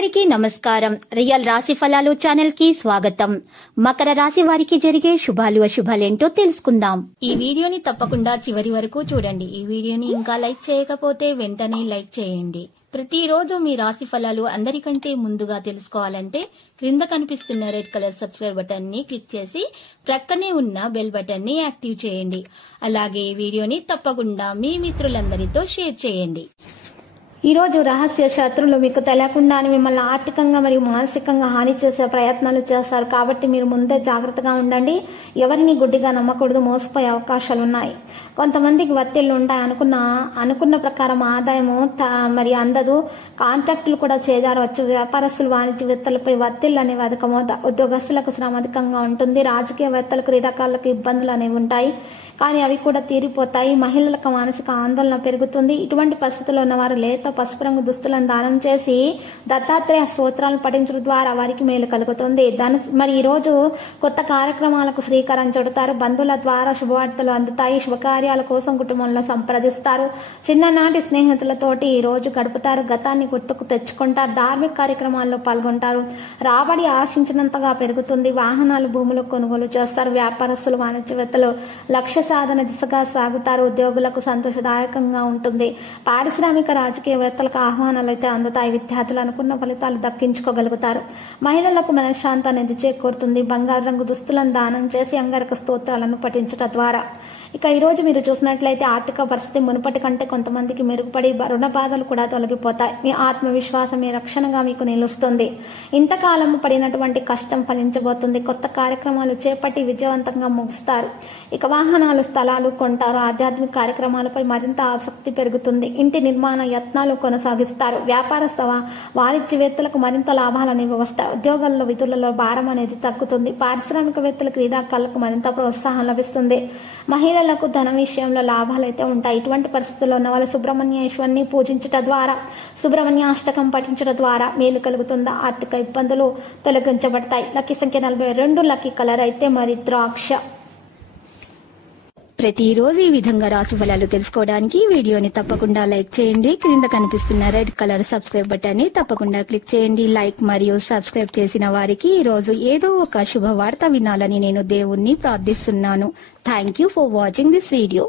అందరికీ నమస్కారం. రియల్ రాశి ఫలాలు ఛానల్ కి స్వాగతం. మకర రాశి వారికి జరిగే శుభాలు అశుభాలేంటో తెలుసుకుందాం. ఈ వీడియోని తప్పకుండా చివరి వరకు చూడండి. ఈ వీడియోని ఇంకా లైక్ చేయకపోతే వెంటనే లైక్ చేయండి. ప్రతిరోజు మీ రాశి ఫలాలు అందరికంటే ముందుగా తెలుసుకోవాలంటే క్రింద కనిపిస్తున్న రెడ్ కలర్ సబ్స్క్రైబ్ బటన్ ని క్లిక్ చేసి ప్రక్కనే ఉన్న బెల్ బటన్ ని యాక్టివ్ చేయండి. అలాగే ఈ వీడియోని తప్పకుండా మీ మిత్రులందరితో షేర్ చేయండి. ఈ రోజు రహస్య శత్రువులు మీకు తెలియకుండానే మిమ్మల్ని ఆర్థికంగా మరియు మానసికంగా హాని చేసే ప్రయత్నాలు చేస్తారు. కాబట్టి మీరు ముందే జాగ్రత్తగా ఉండండి. ఎవరిని గుడ్డిగా నమ్మకూడదు. మోసపోయే అవకాశాలు ఉన్నాయి. కొంతమందికి ఒత్తిళ్లు ఉంటాయి. అనుకున్న ప్రకారం ఆదాయము మరి అందదు. కాంట్రాక్టులు కూడా చేజారవచ్చు. వ్యాపారస్తులు వాణిజ్యవేత్తలపై ఒత్తిళ్లు అనేవి అధికమవుతాయి. ఉద్యోగస్తులకు శ్రమ అధికంగా ఉంటుంది. రాజకీయవేత్తలకు క్రీడాకారులకు ఇబ్బందులు అనేవి ఉంటాయి, కానీ అవి కూడా తీరిపోతాయి. మహిళలకు మానసిక ఆందోళన పెరుగుతుంది. ఇటువంటి పరిస్థితుల్లో ఉన్నవారు లేత పసుపు రంగు దుస్తులను దానం చేసి దత్తాత్రేయ స్తోత్రాలను పఠించడం ద్వారా వారికి మేలు కలుగుతుంది. మరి ఈ రోజు కొత్త కార్యక్రమాలకు శ్రీకారం చుడతారు. బంధువుల ద్వారా శుభవార్తలు అందుతాయి. శుభకార్యాల కోసం కుటుంబంలో సంప్రదిస్తారు. చిన్ననాటి స్నేహితులతోటి ఈ రోజు గడుపుతారు. గతాన్ని గుర్తుకు తెచ్చుకుంటారు. ధార్మిక కార్యక్రమాల్లో పాల్గొంటారు. రాబడి ఆశించినంతగా పెరుగుతుంది. వాహనాలు భూములు కొనుగోలు చేస్తారు. వ్యాపారస్తులు వాణిజ్యవేత్తలు లక్ష్య సాధన దిశగా సాగుతారు. ఉద్యోగులకు సంతోషదాయకంగా ఉంటుంది. పారిశ్రామిక రాజకీయవేత్తలకు ఆహ్వానాలు అయితే అందుతాయి. విద్యార్థులు అనుకున్న ఫలితాలు దక్కించుకోగలుగుతారు. మహిళలకు మనశ్శాంతి అనేది చేకూరుతుంది. బంగారు రంగు దుస్తులను దానం చేసి అంగారక స్తోత్రాలను పఠించడం ద్వారా ఈ రోజు మీరు చూసినట్లయితే ఆర్థిక పరిస్థితి మునుపటి కంటే కొంతమందికి మెరుగుపడి రుణ బాధలు కూడా తొలగిపోతాయి. మీ ఆత్మవిశ్వాసం మీ రక్షణగా మీకు నిలుస్తుంది. ఇంతకాలం పడినటువంటి కష్టం ఫలించబోతుంది. కొత్త కార్యక్రమాలు చేపట్టి విజయవంతంగా ముగుస్తారు. వాహనాలు స్థలాలు కొంటారు. ఆధ్యాత్మిక కార్యక్రమాలపై మరింత ఆసక్తి పెరుగుతుంది. ఇంటి నిర్మాణ యత్నాలు కొనసాగిస్తారు. వ్యాపారస్థ వాణిజ్యవేత్తలకు మరింత లాభాలు అనేవి వస్తాయి. ఉద్యోగాల్లో విధులలో భారం అనేది తగ్గుతుంది. పారిశ్రామికవేత్తలు క్రీడాకారులకు మరింత ప్రోత్సాహం లభిస్తుంది. మహిళలకు ధన విషయంలో లాభాలు అయితే ఉంటాయి. ఇటువంటి పరిస్థితుల్లో ఉన్న వాళ్ళు సుబ్రహ్మణ్యేశ్వరిని పూజించడం ద్వారా, సుబ్రహ్మణ్యాష్టకం పఠించడం ద్వారా మేలు కలుగుతుందా. ఆర్థిక ఇబ్బందులు తొలగించబడతాయి. లక్కీ సంఖ్య 42. లక్కీ కలర్ అయితే మరి ద్రాక్ష. ప్రతిరోజు ఈ విధంగా రాశి ఫలాలు తెలుసుకోవడానికి వీడియోని తప్పకుండా లైక్ చేయండి. క్రింద కనిపిస్తున్న రెడ్ కలర్ సబ్స్క్రైబ్ బటన్ ని తప్పకుండా క్లిక్ చేయండి. లైక్ మరియు సబ్స్క్రైబ్ చేసిన వారికి ఈ రోజు ఏదో ఒక శుభవార్త వినాలని నేను దేవుణ్ణి ప్రార్థిస్తున్నాను. Thank you for watching this video.